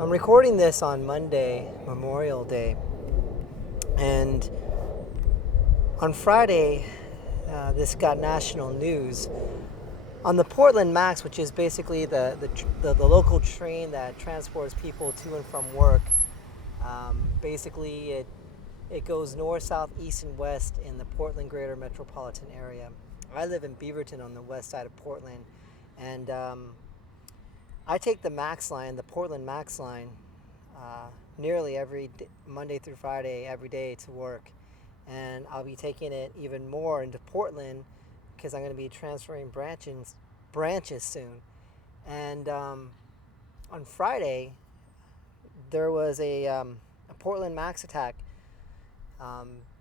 I'm recording this on Monday, Memorial Day, and on Friday, this got national news. On the Portland Max, which is basically the local train that transports people to and from work, basically it goes north, south, east, and west in the Portland greater metropolitan area. I live in Beaverton on the west side of Portland, and I take the Max line, the Portland Max line, nearly every Monday through Friday, every day to work. And I'll be taking it even more into Portland because I'm going to be transferring branches soon. And on Friday, there was a Portland Max attack.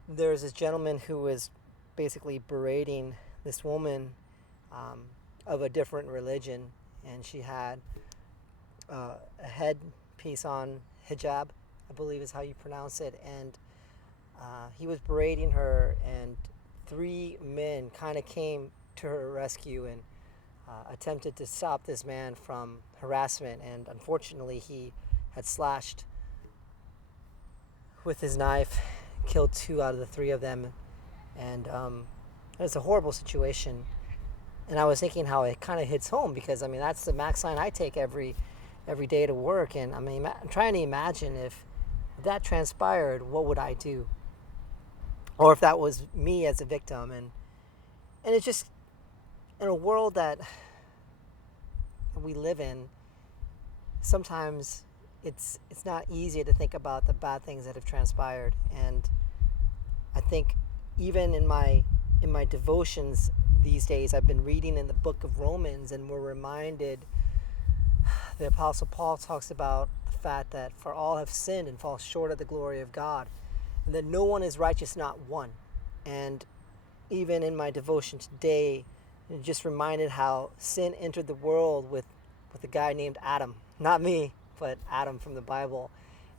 There was this gentleman who was basically berating this woman of a different religion, and she had a headpiece on, hijab, I believe is how you pronounce it, and he was berating her, and three men kind of came to her rescue and attempted to stop this man from harassment, and unfortunately he had slashed with his knife, killed two out of the three of them, and it was a horrible situation. And I was thinking how it kind of hits home because that's the Max line I take every day to work, and I'm trying to imagine if that transpired, what would I do, or if that was me as a victim, and it's just in a world that we live in. Sometimes it's not easy to think about the bad things that have transpired, and I think even in my devotions these days, I've been reading in the book of Romans, and we're reminded, the Apostle Paul talks about the fact that for all have sinned and fall short of the glory of God, and that no one is righteous, not one. And even in my devotion today, it just reminded how sin entered the world with a guy named Adam. Not me, but Adam from the Bible.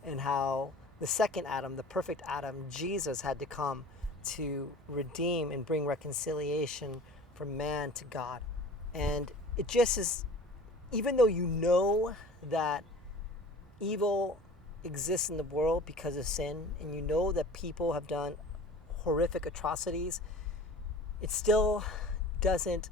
And how the second Adam, the perfect Adam, Jesus, had to come to redeem and bring reconciliation from man to God. And it just is, even though you know that evil exists in the world because of sin, and you know that people have done horrific atrocities, it still doesn't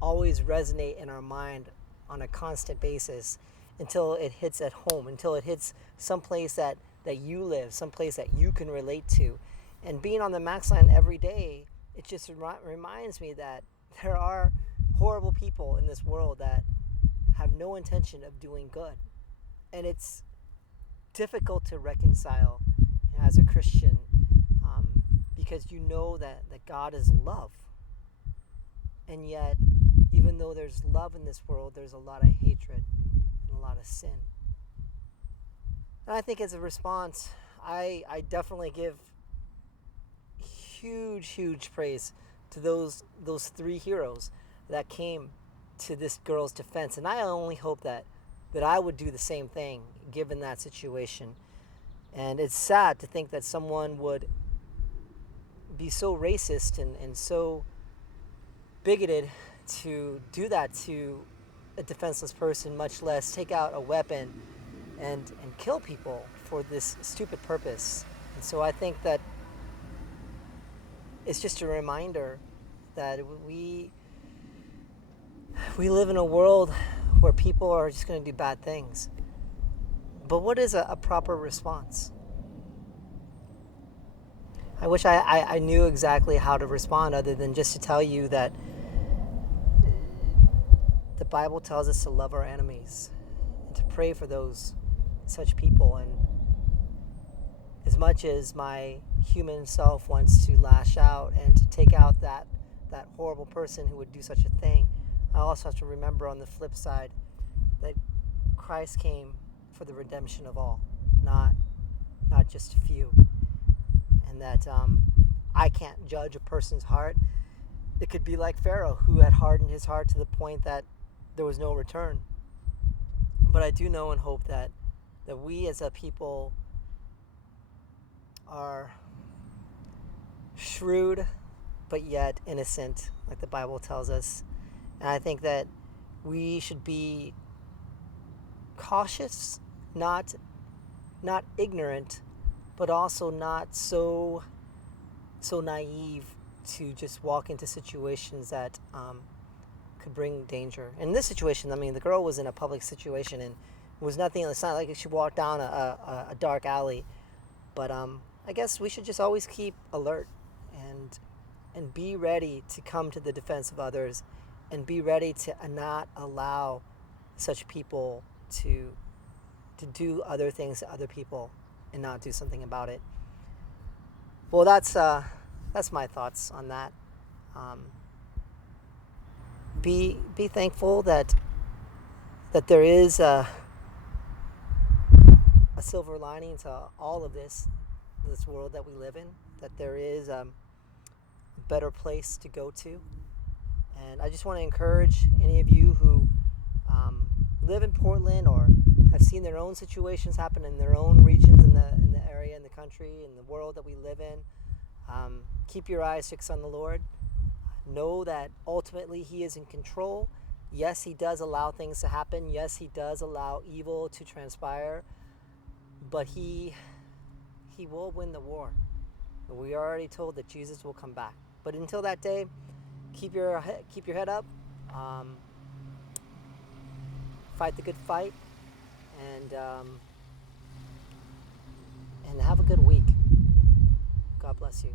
always resonate in our mind on a constant basis until it hits at home, until it hits someplace that you live, someplace that you can relate to. And being on the Max line every day, it just reminds me that there are horrible people in this world that have no intention of doing good. And it's difficult to reconcile as a Christian, because you know that God is love. And yet, even though there's love in this world, there's a lot of hatred and a lot of sin. And I think as a response, I definitely give huge praise to those three heroes that came to this girl's defense. And I only hope that I would do the same thing given that situation. And it's sad to think that someone would be so racist and so bigoted to do that to a defenseless person, much less take out a weapon and kill people for this stupid purpose. And so I think that it's just a reminder that we live in a world where people are just going to do bad things. But what is a proper response? I wish I knew exactly how to respond, other than just to tell you that the Bible tells us to love our enemies and to pray for such people. And as much as my human self wants to lash out and to take out that horrible person who would do such a thing, I also have to remember on the flip side that Christ came for the redemption of all, not just a few. And that I can't judge a person's heart. It could be like Pharaoh, who had hardened his heart to the point that there was no return. But I do know and hope that we as a people are shrewd but yet innocent, like the Bible tells us. And I think that we should be cautious not not ignorant, but also not so naive to just walk into situations that could bring danger. In this situation, I mean, the girl was in a public situation and it was nothing. It's not like she walked down a dark alley, but I guess we should just always keep alert and be ready to come to the defense of others, and be ready to not allow such people to do other things to other people and not do something about it. Well, that's my thoughts on that. Um, be thankful that there is a silver lining to all of this world that we live in. That there is a better place to go to, and I just want to encourage any of you who live in Portland or have seen their own situations happen in their own regions in the area, in the country, in the world that we live in. Keep your eyes fixed on the Lord. Know that ultimately He is in control. Yes, He does allow things to happen. Yes, He does allow evil to transpire, but He will win the war. We are already told that Jesus will come back. But until that day, keep your head up. Um, Fight the good fight, and have a good week. God bless you.